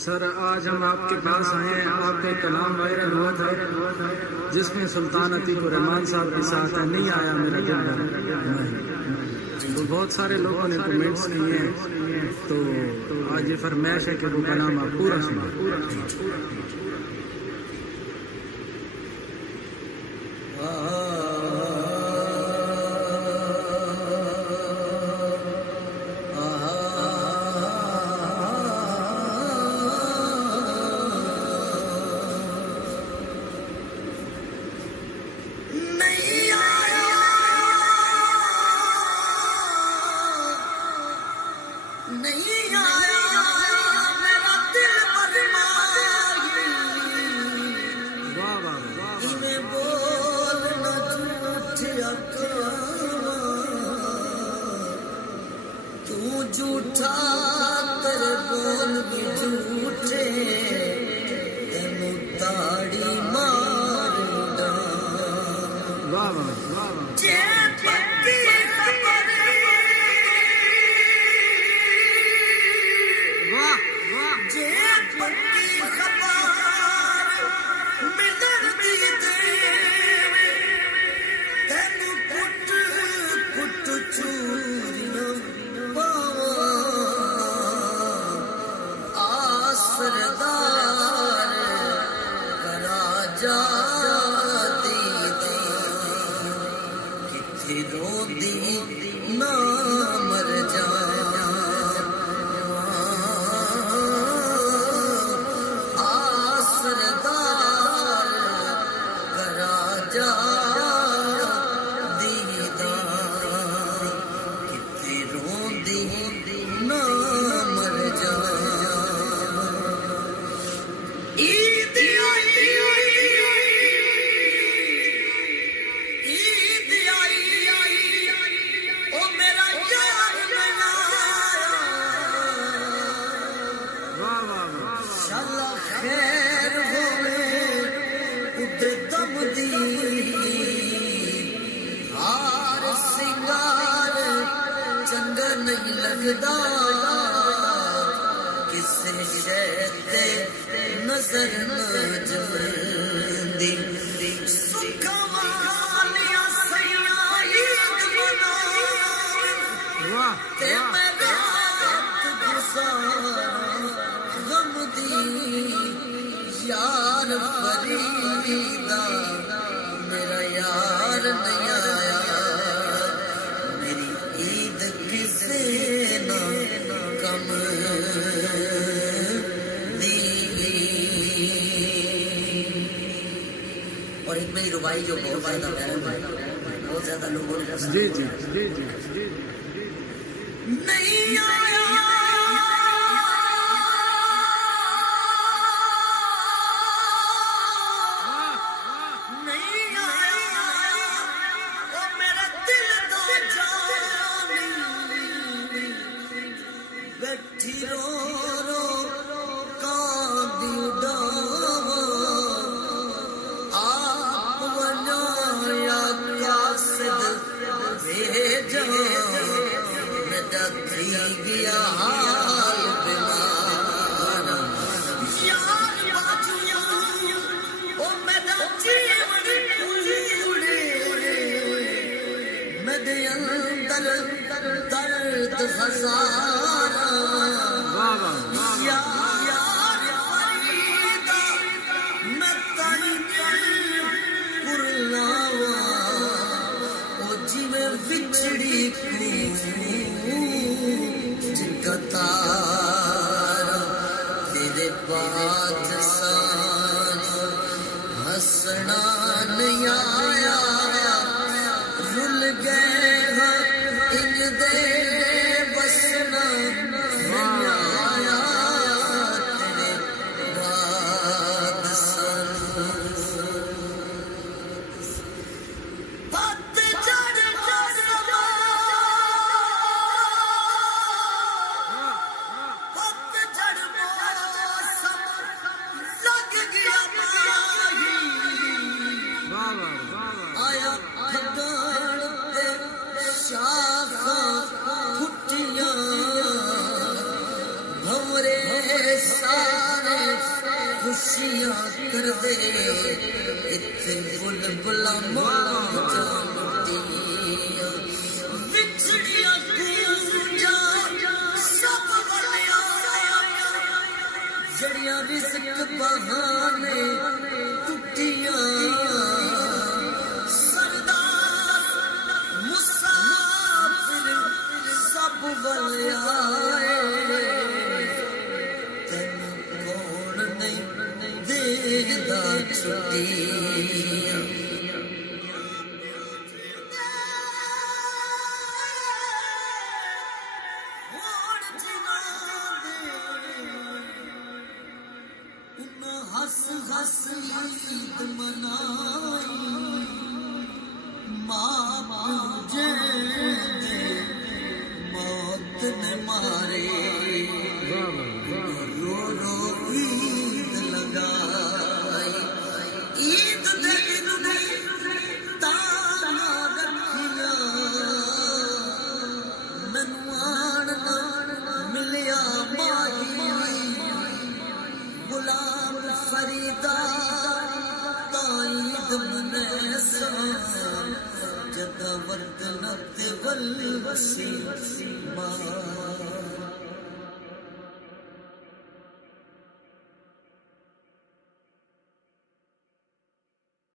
Sir आज हम आपके पास आए हैं, आपका कलाम वायरल हुआ था जिसमें सुल्तान अतीक रहमान साहब के साथ है नहीं आया मेरा दिल भर। तो बहुत सारे लोगों ने कमेंट्स किए हैं, तो आज ये फरमाइश है कि वो कलाम आप पूरा सुनो। नहीं आया मेरा दिल इन्हें बोल न झूठिया तू झूठा तेरे बोल भी झूठे तेनू ताड़ी मारदा जे पक्की ना मर जा आसरदार करा जा दीदार कितनी रोंदी ना मर जा ईद खैर होवे उदे दम दी हार सिंगार चंगा नहीं लगदा किसे शैते नजर न जलदी सुखा वालिया सैया ईद मनावे ते मैं रात गुजार गम दी यार फरीदा मेरा यार नहीं आया मेरी ईद किसे न कम दी। और एक मेरी रुबाई जो बहुत ज्यादा लोगों ने जी जी जी जी नहीं आया बैठी रो रो कांदी उड़ावा आप बनाया कासिद भेजा मैं दखी गया हाल बीमार यार बाजुया ओ मेरा जीवन कूड़े मेरे अंदर दर्द हजारा यार फरीदा मैं ताई पुरलावा ओ जिवें विछड़ी जिगतारा तेरे बात सान हंसना नहीं आया रुल गए इन दे बसना नहीं आया तेरे बाद पतझड़ मौसम लग गया माही खुशियां कर दे इत्थे बुलबुला मौजा लुटियां विछड़ियां गूंजा सब वालियां जड़ियां रिज़्क बहाने टुटियां सरदार मुसाफिर सब वालियां छुट्टियां हस हस ईद मनाई माँ मुझे मौत ने मारे रो रो ईद लगाई ईद दे दिन ताना रखिया मैनू आन मिलिया माही गुलाम फरीदा ताईद मनेसा जदा वतन ते वल वसी